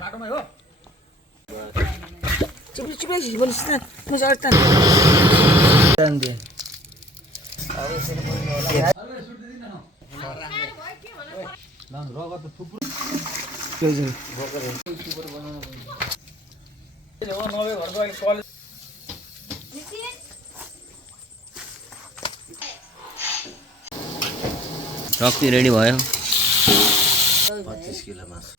बाटोमै हो चिप्ले बनिस् न म चढ्ता जान्दे अब यसरी बोल्नु होला नाम रगत त थुप्रो के छ भोकर सुपर बनाउनु पर्छ हो नभए घरको अहिले कलेज रक्ति रेडी भयो 25 किलो मासु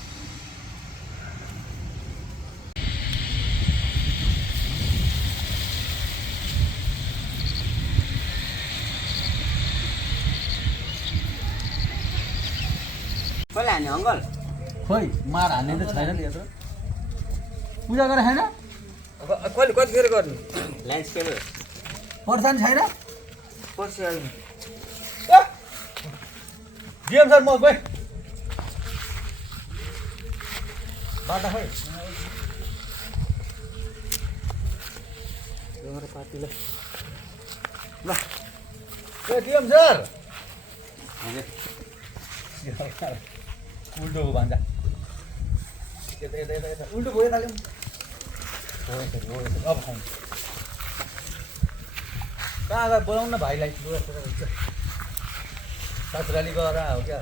कसले हान्ने अङ्कल खोइ मार हान्ने त छैन नि यत्रो पूजा गरे छैन कहिले कतिखेर गर्ने ल्यान्डस्केप पर्छन् छैन पर्छ अहिले गेम सर म गए बाटा खोइ एउटा पार्टी ल ल ए गेम सर उल्टो हो भन्छ यता यता यता यता उल्टो भयो थाल्यो अब खाउँ कहाँ गएर बोलाउनु न भाइलाई ससुराली गएर हो क्या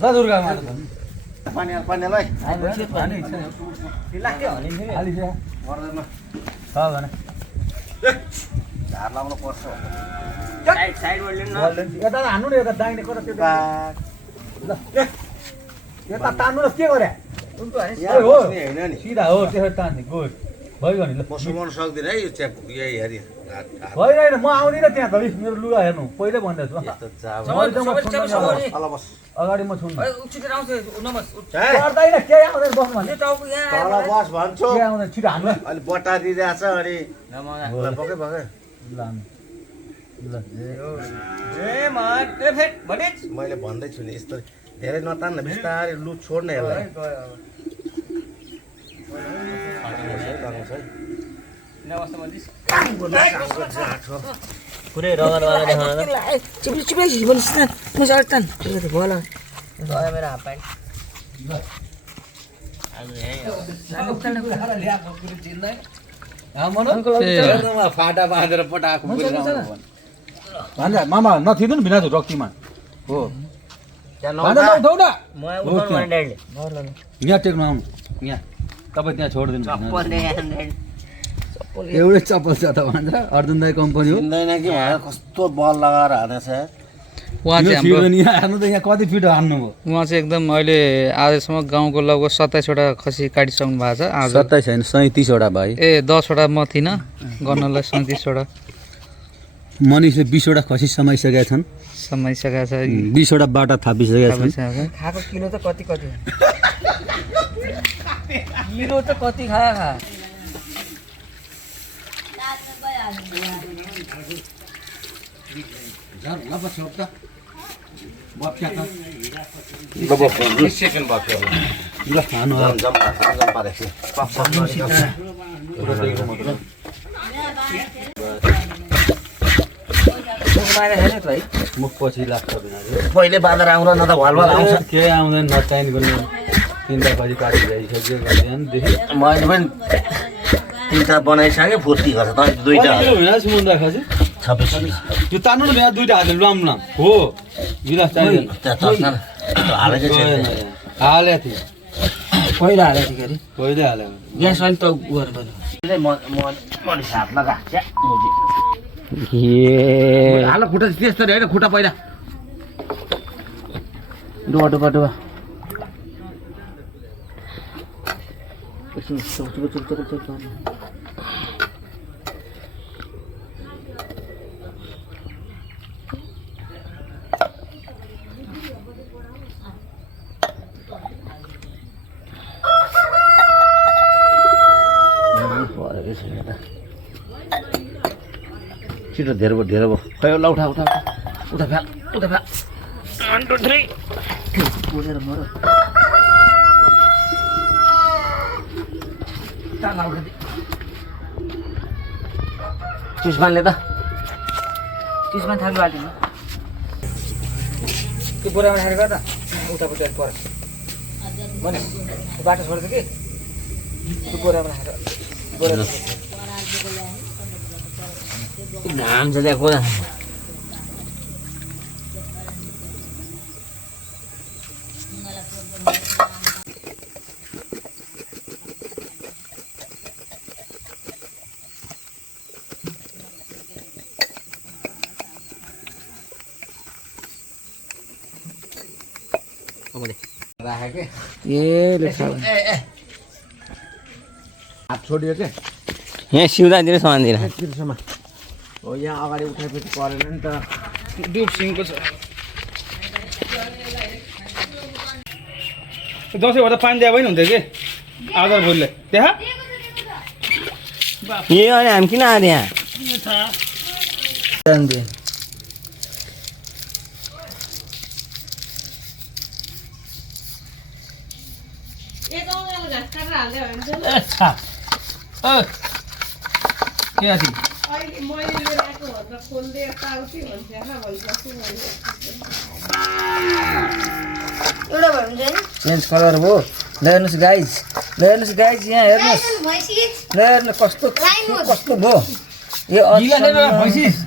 ल दुर्गा पानीलाई झार लाउनु पर्छ साइड बोल्नु न यता हान्नु न यता दाहिने कता त्यो ल यता तान्नु न के गरे उल्टो हाने हो हैन नि सिधा हो त्यसरी तान्ने गुड भइगयो नि ल म सुमाउन सक्दिनँ है यो च्याप यही हेरी होइन म आउँदिनँ त्यहाँ त मेरो लुगा हेर्नु पहिल्यै भन्दैछु अगाडि म छुन्नु उठिएर आउँछ नमस पर्दैन के आउँदैन बस्नु भने टाउको यहाँ तल बस भन्छु के आउँदैन छिटो हान्नु अलि बट्टा दिइरहेछ अनि पके पके ल ए मान ए फेट भनिस् मैले भन्दैछु नि यस्तो धेरै नतान्न बिस्तारै लु छोड्न यसलाई नमस्ते भनिस् पुरै रगतवाला देखाउन चिप्ले बनिस् न म चढ्ता भयो गयो मेरो हाफ प्यान्ट फाटा बाँधेर पटाएको भन्छ मामा नथिनु नि बिना रक्तीमा हो यहाँ टेक्नु आउनु यहाँ तपाईँ त्यहाँ छोडिदिनु एउटै चप्पल छ त भन्छ अर्जुन दाई कम्पनी हो चिन्दैन कि कस्तो बल लगाएर हानेछ उहाँ चाहिँ हाम्रो हान्नु त यहाँ कति फिट हान्नु भयो उहाँ चाहिँ एकदम अहिले आजसम्म गाउँको लगभग 27 वटा खसी काटिसक्नु भएको छ आज 27 होइन 37 वटा भाइ ए 10 वटा म थिइनँ गर्नलाई 37 वटा मनिषले 20 वटा खसी समाइसकेका छन् समाइसकेको छ 20 वटा बाटा थापिसकेका छन् खाएको किलो त कति कति किलो त कति खा सेकेन्ड भयो ल खानु मुख पछि लाग्छ पहिले बाँधेर आउँदा न त भलभल आउँछ के आउँदैन नचाहिने गर्नु 3टा खसी काटिसक्यो मैले पनि 3टा बनाइसकेँ फुर्ती गर्छ त 2टा सुमन्दा खसी 26 त्यो तान्नु न यहाँ 2टा हाल्नु लाम हो गिलास चाहिँदैन हालेको छैन हाले थियो पहिला हालेको थियो अरे पहिल्यै हाल्यो ग्यास अहिले त गर्नु मैले हात लगाएको हाल खुट्टा त्यस्तो होइन खुट्टा पहिला डुबा डुबा डुबा छिटो धेरै भयो धेरै भयो खै ल उठा उठा उठा फ्याल उठा फ्याल 1 2 3 पुरेर मरो ताला उठा चुस्मानले त त्यसमा थाली बाल्दिनु त्यो बोरामा राखेर गर्दा उतापट्टि पर भने बाटो छोड्दै कि त्यो बोरामा राखेर बोरा घाम छ त्यहाँ कोदा हात छोडियो के यहाँ सिउँदातिर समानतिर हो यहाँ अगाडि उठाएपछि परेन नि त डुब सिङको छ दसैँ भएर पानी दिए पनि हुन्थ्यो कि आधार भोलिले त्यहाँ ए अनि हामी किन आएर यहाँ के आथि एउटा भयो भने चाहिँ चेन्ज कलर भयो ल हेर्नुहोस् गाइज यहाँ हेर्नुहोस् ल हेर्नु कस्तो कस्तो भयो यो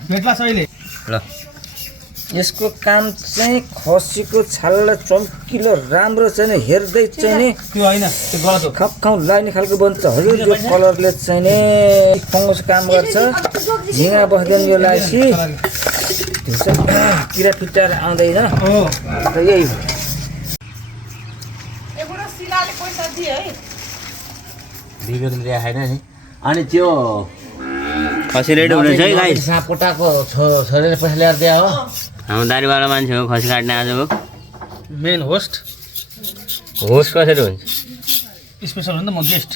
भेट्ला सहिले ल यसको काम चाहिँ खसीको छाला चम्किलो राम्रो चाहिँ नि हेर्दै चाहिँ नि त्यो होइन त्यो गलत हो खपखाउ लाग्ने खालको बन्छ हजुर यो कलरले चाहिँ नि फङ्गस काम गर्छ झिँगा बस्दैन यो लाएपछि किरा फिटाएर आउँदैन हो र यही भिडियो पनि देखाएन नि अनि त्यो खसी रेडी हुनेछ है गाइस सापकोटाको छोरेर पैसा ल्याएर दिए हो हाम्रो दारीवाला मान्छे हो खसी काट्ने आजको मेन होस्ट कसरी हुन्छ स्पेसल हो नि त म गेस्ट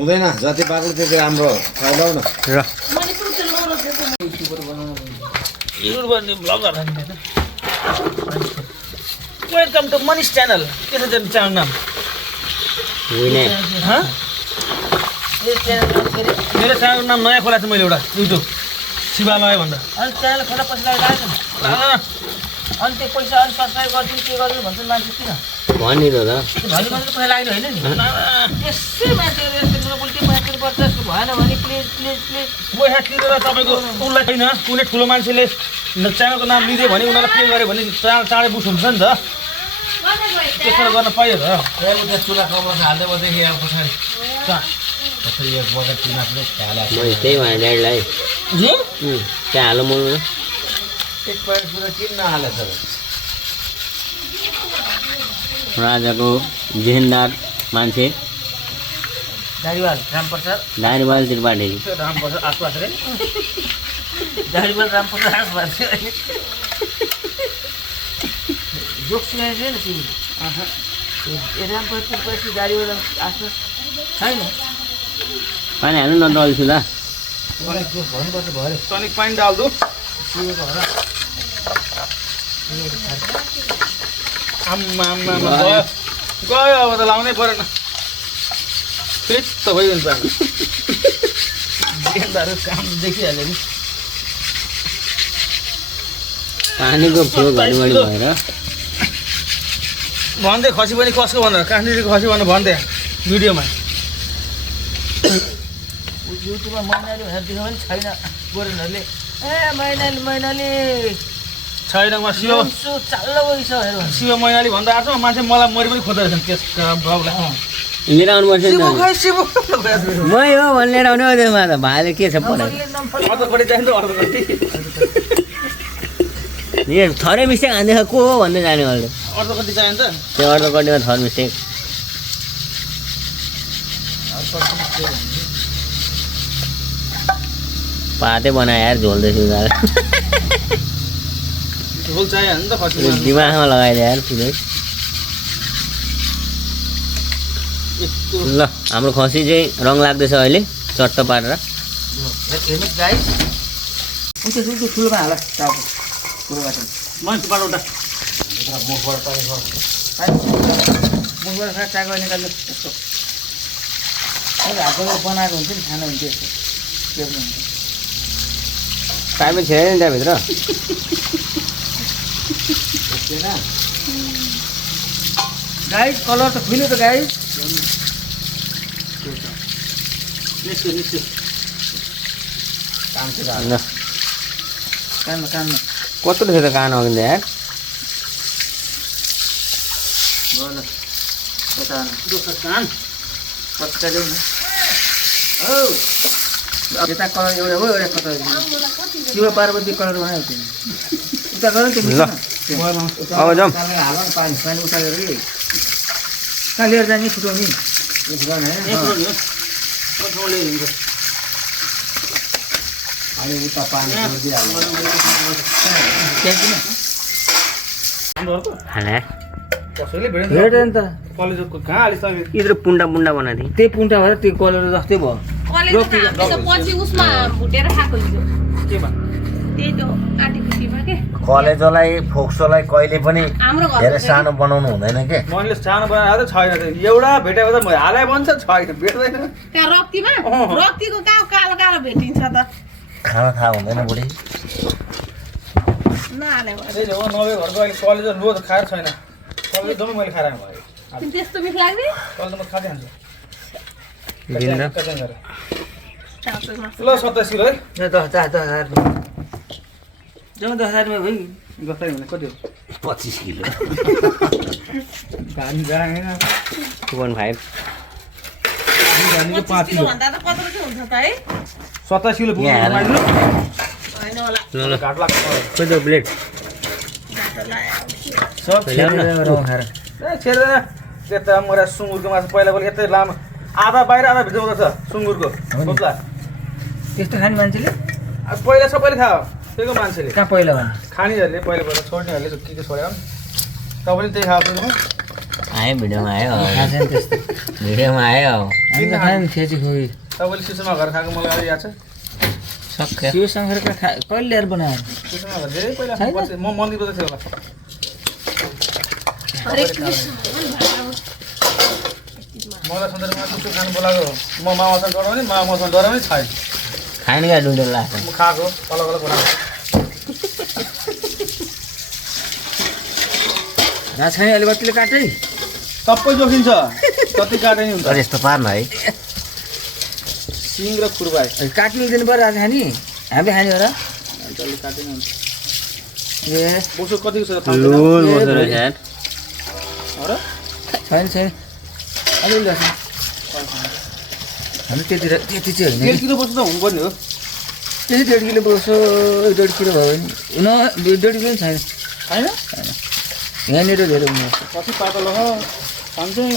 हुँदैन जति पाक्लो त्यति राम्रो खाइलाउ न र युट्युब गर्ने ब्लगरहरु नि हैन वेलकम टु मनीष च्यानल के छ तिम्रो च्यानल नाम विने ह मेरो च्यानल नाम नयाँ खोला छ मैले एउटा युट्युब शिवालय भन्दा अनि च्यानल खोला पैसा लागेको छ अनि त्यो पैसा अनि सब्स्क्राइब गरिदिनु के गरिदिनु भन्छ मान्छे किन भन्ने त भन्ने मान्छे पैसा लाग्ने होइन नि यसै मान्छेहरू यस्तो उल्टी मान्छेहरू पर्छ यस्तो भएन भने प्लिज प्लिज प्लिज पैसा तिरेर तपाईँको उसलाई छैन कुनै ठुलो मान्छेले च्यानलको नाम लिदियो भने उनीहरूलाई पे गर्यो भने चाँडै बुझ हुन्छ नि त त्यसो गर्न पाइयो त चुला कमर हाल्दै बदेखि अब पछाडि कसरी एक बजार चुनाले हाले मैले त्यही भने ड्याडीलाई त्यहाँ हालो मल एक पैसा चुना किन नहाले सर राजाको जेहेन्दार मान्छे दारीवाल रामप्रसाद दारीवाल त्रिपाठी रामप्रसाद आसपास रे दारीवाल रामप्रसाद आसपास जोक सुनाएको छैन तिमी रामप्रसाद त्रिपाठी दारीवाल आसपास छैन पानी हाल्नु न डल्छु ल भन्नुपर्छ भयो टनिक पानी डाल्दो आम्मा आम्मा गयो अब त लाउनै परेन फेरि त भइदिन्छ गेन्दाहरू काम देखिहाल्यो नि पानीको फ्लो घरिबढी भएर भन्दै खसी पनि कसको भनेर काश्मीरको खसी भनेर भन्दै भिडियोमा युट्युबमा मैनाली भनेर देखायो भने छैन गोरेनहरूले ए मैनाली छैन म शिव चाल्लो गइस हेर शिव मैनाली भन्दा आएको मान्छे मलाई मरि पनि खोज्दै रहेछन् त्यस बाबुलाई लिएर आउनुपर्छ नि शिव मै हो भनेर आउने हो त्यसमा त भाइले के छ पढाइ अर्कोपट्टि चाहिन्छ अर्कोपट्टि यो थरै मिस्टेक हान्दैछ को हो भन्दै जाने अहिले अर्कोपट्टि चाहिन्छ त्यो अर्कोपट्टिमा थर मिस्टेक पातै बनायो यार झोल्दैछु झोल चाहियो नि त खसी दिमागमा लगाइदियो यार पुरै ल हाम्रो खसी चाहिँ रङ लाग्दैछ अहिले चट्ट पारेर। हेर्नुहोस् गाइस उता ठुलोमा हाल टाउको ठुलोबाट मान्छे बाटो मुखबाट खा चाको निकाल्नु यस्तो हातमा बनाएको हुन्छ नि खानु हुन्छ यस्तो टेप्नु हुन्छ टाइमै छैन नि त्यहाँभित्र। गाइस कलर त खुल्यो त गाइस ल कानमा कत्रो छ त कान अघि यार। कान पत्काइदेऊ न औ यता कलर एउटा हो एउटा कलर शिव पार्वती कलर बनायो तिमी उता गर नि ल अब जाउँ। हाल न पानी उतालेर कि कहाँ लिएर जाने फुटाउने अनि उता पानी हाले कसैले भेट नि त कलेजको कहाँ हालिस् त इधर पुन्डा पुन्डा बनाएको थिएँ। त्यही पुन्टा भएर त्यो कलर जस्तै भयो पछि उसमा भुटेर खाएको हिजो केमा त्यही त्यो आँटीकुटीमा के कलेजोलाई फोक्सोलाई कहिले पनि हाम्रो धेरै घरको सानो बनाउनु हुँदैन के। मैले सानो बनाएको त छैन एउटा भेटेको त हालै भन्छ छैन भेट्दैन। त्यहाँ रक्तीमा रक्तीको कहाँ कालो कालो भेटिन्छ त खाना थाहा हुँदैन बुढी। नहाले त्यही हो नभए घरको अहिले कलेज लो त खाएर छैन। कलेज जम्मै मैले खाएर भयो त्यस्तो मिठो लाग्ने कलेज त म खाँदै खान्छु। दिँदा कचन गरेर टाउको मासु ल 27 किलो है 10,000 जाउँ 10,000 भयो गफाइ हुने कति हो 25 किलो। घानी गाएन 2.5 गानीको 5 किलो किलो भन्दा त कत्रो चाहिँ हुन्छ त है 27 किलो पुग्यो यहाँ माइलो होइन होला ल ल घाट लाग्छ खोइ त ब्लेड सब ल्याउन खाएर ए छेर्दैन त्यता मोरा सुँगुरको मासु पहिला पहिला यतै लामो आधा बाहिर आधा भित्र हुँदो छ सुँगुरको खोप्ला त्यस्तो खाने मान्छेले अब पहिला सबैले खायो त्यहीको मान्छेले कहाँ पहिला भने खानेहरूले पहिला पहिला छोड्नेहरूले के छोड्यो तपाईँले त्यही खाएको आयो भिडियोमा आयो खान्छ नि त्यस्तो भिडियोमा आयो हामी त खायौँ खेची खोइ तपाईँले सिसोमा घर खाएको मलाई अहिले याद छ सक्यो। त्यो शङ्करका कहिले ल्याएर बनायो सिसोमा घर धेरै पहिला म मन्दिरको त थियो होला हरेक कृष्ण मलाई सन्दर्भमा चिसो खानु बोलाएको म मामासँग डराउने मामासँग डराउने छैन खाने क्या डुडल लाग्छ। म खाएको अलग अलग बनाएको घाँस खाने अहिले कतिले काटै सबै जोखिन्छ कति काटे नि हुन्छ तर यस्तो पार्न है सिङ र खुर्बाई काट्नु दिनु पर्यो आज खाने हामीले खाने हो र जसले काटे नि हुन्छ ए बोसो कतिको छ थाहा लुल पर्दो रहेछ यार। हो र छैन छैन अलिअलि गर्छ हामी त्यति चाहिँ होइन 1.5 किलो बोसो त हुनुपर्ने हो त्यही 1.5 किलो बोसो 1.5 किलो भयो भने न 1.5 किलो पनि छैन होइन यहाँनिर धेरै हुनु कति पातलो हो खान्छौँ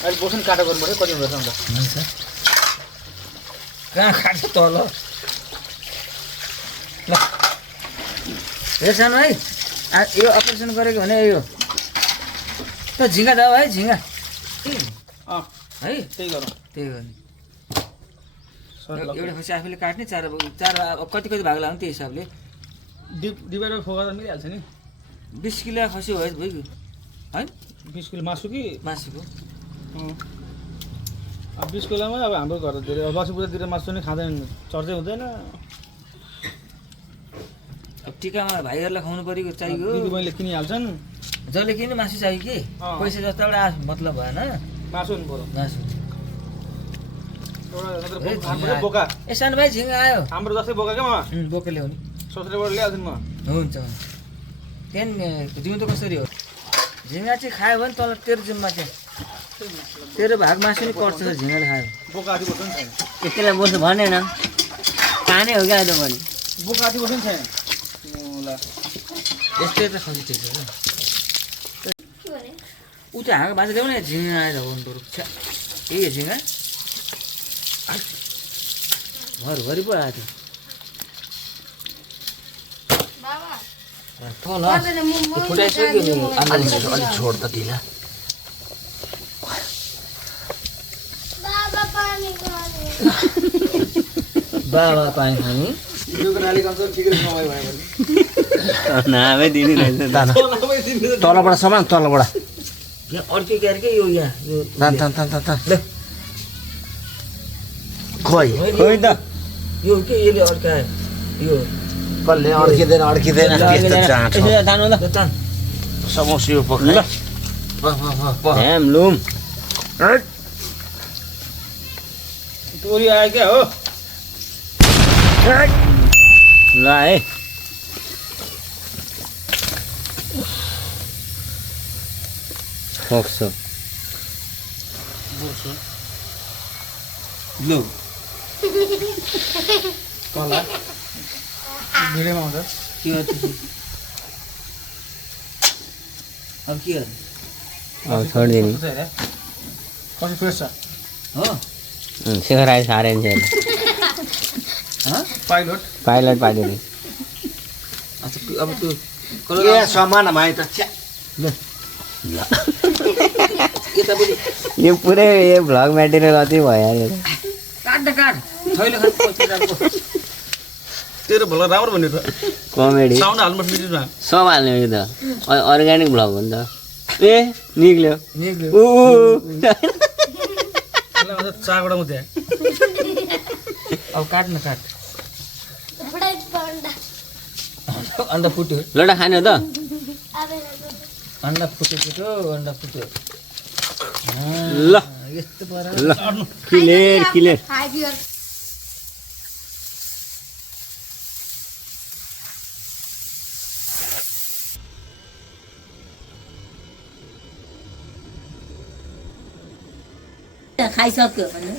अहिले बोसो नि काटेको गर्नु पऱ्यो कति हुँदो रहेछ अन्त कहाँ काट्छ तल ल हेर सानो है यो अपरेसन गरेको भने यो त झिँगा दाउ है झिँगा अँ है त्यही गरौँ त्यही हो नि एउटा खसी आफूले काट्ने चार अब कति कति भाग लाग्ने त्यही हिसाबले डिभाइडर फोका त मिलिहाल्छ नि 20 किलो खसी भयो भइगयो है 20 किलो मासु कि मासुको अब 20 किलोमा अब हाम्रो घर त धेरै लक्ष्मी पूजातिर मासु नि खाँदैन चर्चै हुँदैन अब टिकामा भाइहरूलाई खुवाउनु परेको चाहियो दिदीबहिनीले किनिहाल्छन् जसले किन्नु मासु चाहियो कि पैसा जस्तो एउटा मतलब भएन मासु हुनु पऱ्यो मासु हाम्रो बोका ए सानो भाइ झिँगा आयो हाम्रो जस्तै बोका क्या मामा बोकेर ल्याउने ससुराबाट ल्याइहाल्छु नि म हुन्छ त्यहाँदेखि जिउ त कसरी हो झिँगा चाहिँ खायो भने तल तेरो जिम्मा चाहिँ तेरो भाग मासु नि पर्छ झिँगाले खायो बोका आदि बस्नु नि छैन त्यसलाई बस्नु भनेन खाने हो क्या आज पनि बोका आदि बस्नु नि छैन ल यस्तै त खसी ठिक छ ऊ त्यो हाँगा भाँच्चा ल्याउ न झिँगा आएर हुनु पऱ्यो ए झिँगा भरभरि पो आएको थियो बाबा फुटाइसक्यो नि अलि छोड त ढिला बाबा पाएँ खाने नामै दिने रहेछ तलबाट सामान तलबाट यहाँ अर्कै क्यारकै यो यहाँ यो तान तान तान तान तान ले खोइ खोइ त यो के यसले अड्कायो यो कसले अड्किँदैन अड्किँदैन त्यस्तो चाँट यसो तान्नु ल तान समोसी यो पक्का ल ह्याम लुम तोरी आयो क्या हो ल है फोक्सो लु कला भिडियोमा आउँछ के हो त्यसो अब के गर्नु अब छोडिदिने कसरी फ्रेस छ हो शिखर आइस हारेन छैन पाइलट पाइलट पाइदिने अच्छा अब त्यो के सामान भाइ त छ्या यतापट्टि यो पुरै यो भ्लग मेटेरियल अति भइहाल्यो काट छैन खानु तेरो भला राम्रो भन्ने त कमेडी साउन्ड हाल्नु मिडियोमा सब हाल्ने यो त अर्ग्यानिक भ्लग हो नि त ए निक्ल्यो निक्ल्यो ऊ चागडा म त्यहाँ अब काट अन्डा फुट्यो लडा खाने हो त अन्डा फुट्यो अन्डा फुट्यो ल यस्तो पर ल क्लियर क्लियर खाइसक्यो भने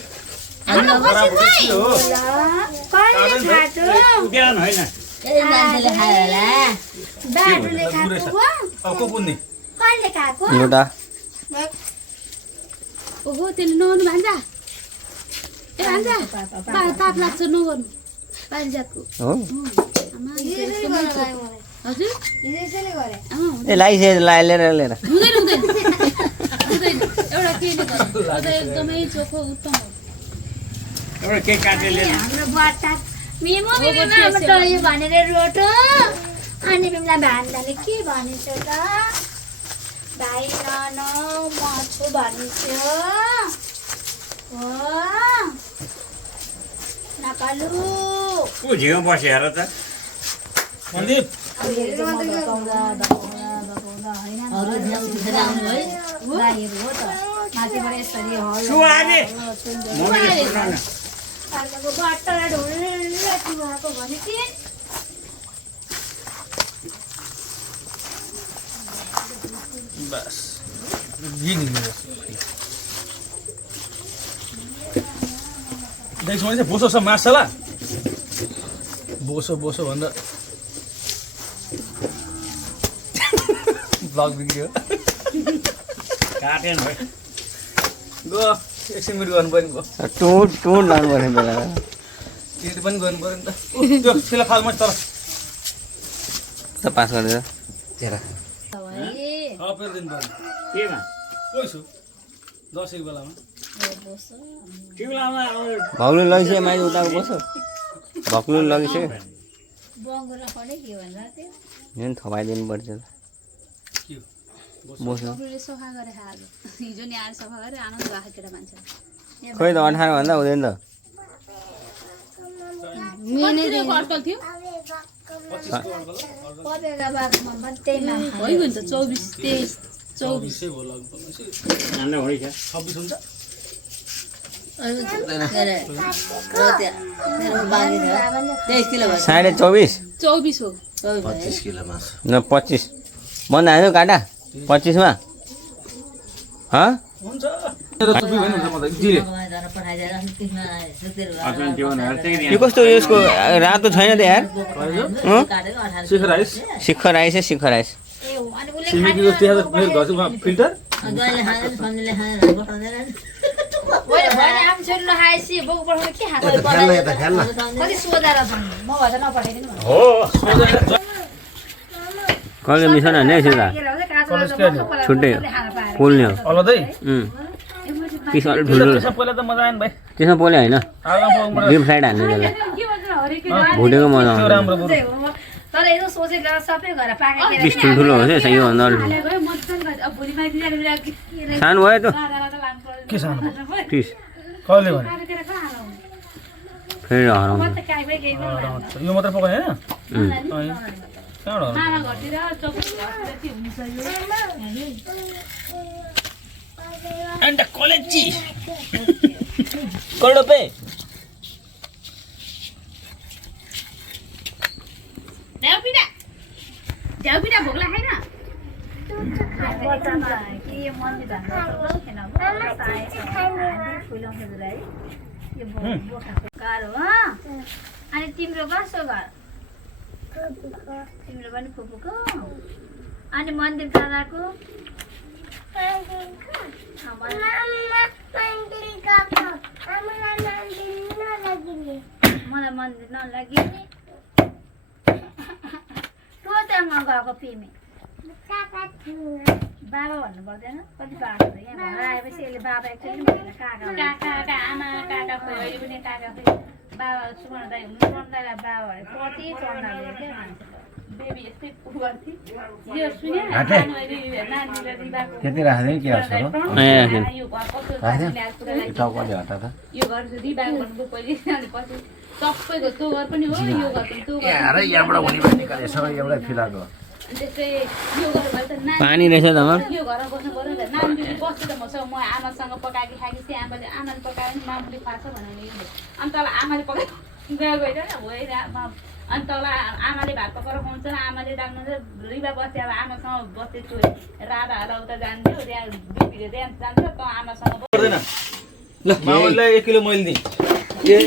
मान्छेले खायो होला अब को पुग्ने लुटा ओहो त्यसले नगर्नु भान्जा ए भान्जा ताप लाग्छ नगर्नु पारिजातको हो हजुर ए लाइसेन्स लिएर लिएर हुँदैन हुँदैन हुँदैन एउटा केले गर्नु अझ एकदमै चोखो उत्तम हो एउटा केक काटेर लिएर हाम्रो बट्टा मिमो टल्यो भनेर रोटो अनि तिमीलाई भान्दाले के भनेछ त भाइ न म छु भनिसक्यो हो नकालु को झिउ बसेर त मन्दिप बट्टा ढुल्लो भने कि बस गिनी देख्छु भने बोसो छ मार्सला बोसो बोसो भन्दा ब्लग भिडियो काटेन भाइ गो एकछिन मिनट गर्नु पर्ने भयो टुट टुट लानु पर्ने बेला यति पनि गर्नु पर्यो नि त त्यो फिला फाल म तर त पास गरेर तेरा अपेर दिन पर्यो केमा कोही छु दसैँको बेलामा भग्नु लगिसक्यो माइज उताको बस्यो भक्नु लगिसक्यो बङ्गुरा पढे के भन्दा त्यो नि थपाइदिनु पर्छ बस्नु सफा गरे आज हिजो नि आएर सफा गरे आनन्द भएको केटा मान्छे खोइ त 18 भन्दा हुँदैन त अड्कल थियो पबेगा बागमा मध्येमा होइ हुन्छ 24 23 24 बिसै भयो लगभग अन्डा होइन 26 हुन्छ साढे 24 24 हो 25 किलो मासु न 25 भन्दा हाल्नु काटा 25 मा ह हुन्छ मेरो टुपी पनि हुन्छ मलाई दिए यो कस्तो यसको रातो छैन त यार शिखर राइस शिखर आइस शिखर आइस छिमेकीको त्यहाँ मेरो घरको फिल्टर कहिले मिसन हान्ने सिधा छुट्टै पोल्ने हो अलदै पिस अलिक ठुल्ठुलो त्यसमा पहिला त मजा आएन भाइ त्यसमा पोले होइन आलुदम पाउनु डिप फ्राइड हाल्ने त्यसलाई भुटेको मजा त्यो आउँछ राम्रो बरु तर यसो सोचेर सबै घर पाकेको पिस ठुल्ठुलो होस् है योभन्दा अलिक सानो भयो त के सानो पिस कसले भने फेरि हराउँछ यो मात्र पकायो होइन अन्डा कलेजी करोड रुपियाँ भोक लाग्दैन अनि तिम्रो कसो घर तिम्रो पनि फुपूको अनि मन्दिर जाँदाको मलाई मन्दिर नलागिने तँ त्यहाँ गएको पिमे बाबा भन्नु पर्दैन कति बाटो छ यहाँ घर आएपछि यसले बाबा एक्चुअली काका आमा काका खोइ अहिले पनि काका खोइ बाबा सुमन दाई हुनु सुमन दाईलाई बाबा भने कति चढ्नाले क्या मान्छे बेबी यस्तै गर्थी यो सुन्यो नानीले रिबाको त्यति राख्दैन के गर्छ यो घर कस्तो यो घर रिबाको भन्नु पहिले अनि पछि सबैको त्यो घर पनि हो यो घर पनि त्यो घर यहाँबाट हुने भने निकालेछ एउटै फिलाको त्यस्तै यो घर भए त पानी रहेछ त यो घरमा बस्नु पर्यो नि त नानीले बस्छु त म आमासँग पकाएको खाएपछि आमाले पकायो भने मामुले खुवाएको भनेर अनि तल आमाले पकाएको गएको होइन होइन अनि तल आमाले भात पकाएर खुवाउँछ आमाले राख्नुहुन्छ रिबा बस्थे अब आमासँग बस्दै चोरी राधाहरूलाई उता जान्थ्यो त्यहाँ बिपीले त्यहाँ जान्छ त आमासँग पर्दैन ल मामूलाई 1 किलो मैले दिएँ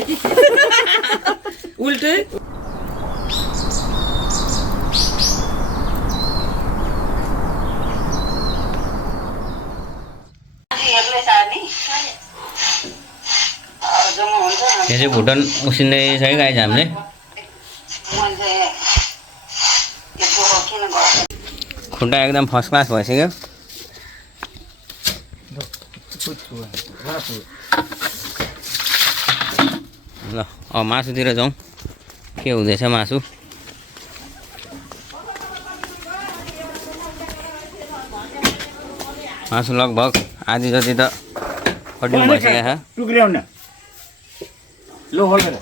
उल्टै यो चाहिँ भुटन उसिन्दैछ है गाइज हामीले खुट्टा एकदम फर्स्ट क्लास भइसक्यो ल अब मासुतिर जाउँ के हुँदैछ मासु मासु लगभग आधी जति त कटिङ भइसकेको छ टुक्र्याउन लो होल्डर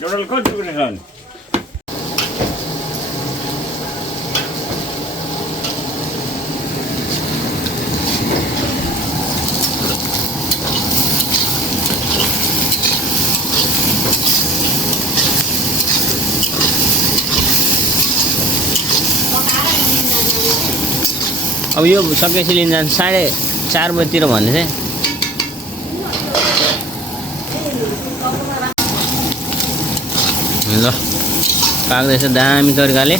जोडल कति टुक्र्याउन अब यो सकेपछि लिन जान्छ 4:30 बजीतिर भन्दै थिएँ ल पाक्दैछ दामी तरिकाले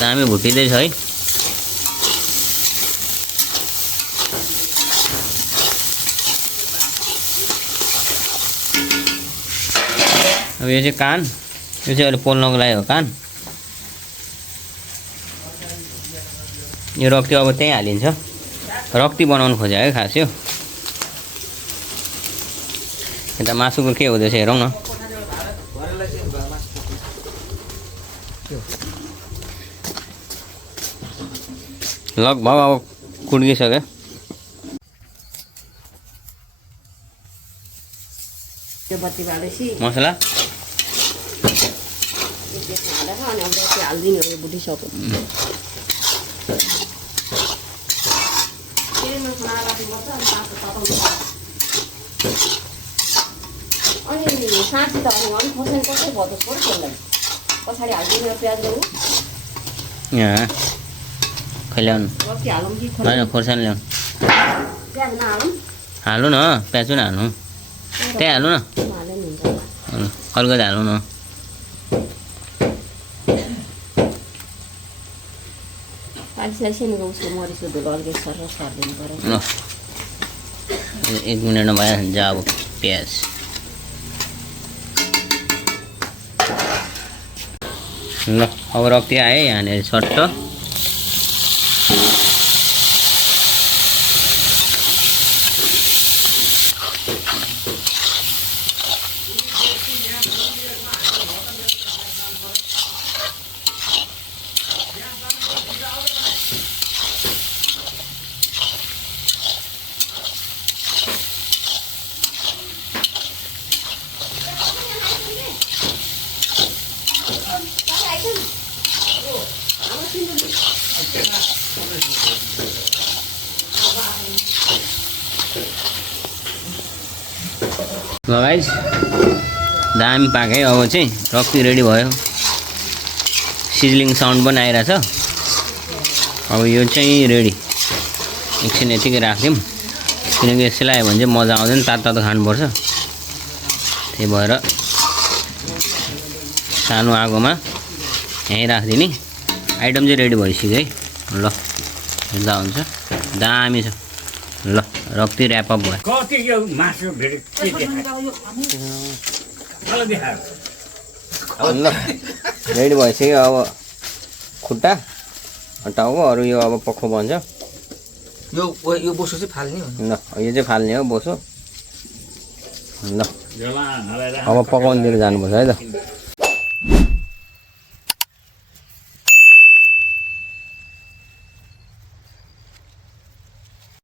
दामी भुटिँदैछ है अब यो चाहिँ कान यो चाहिँ अहिले पोल्नको लागि हो कान यो रक्ती अब त्यहीँ हालिन्छ रक्ती बनाउनु खोज्यो है खास यो यता मासुको के हुँदैछ हेरौँ न लगभग अब कुड्किसक्यो मसला यहाँ खै ल्याउनु होइन खोर्सानी ल्याउनु हाल्नु न प्याज पनि हाल्नु त्यहाँ हाल्नु न अलिकति हाल्नु न 1 मिनटमा भइहाल्छ अब प्याज ल अब रक्ती आयो यहाँनिर सट्ट ल गाइस दामी पाक्यो है अब चाहिँ रक्ती रेडी भयो सिजलिङ साउन्ड पनि आइरहेछ अब यो चाहिँ रेडी एकछिन यतिकै राख्दिउँ किनकि यसलाई आयो भने चाहिँ मजा आउँदैन तातो तातो खानुपर्छ त्यही भएर सानो आगोमा यहीँ राखिदिने आइटम चाहिँ रेडी भइसक्यो है ल हेर्दा हुन्छ दामी छ ल रक्ती ऱ्यापअप भयो कति यो मासु भेट के ल रेडी भइसक्यो अब खुट्टा टाउको अरू यो अब पक्खु बन्छ यो बोसो चाहिँ फाल्ने हो ल यो चाहिँ फाल्ने हो बोसो ल अब पकाउनुतिर जानुपर्छ है त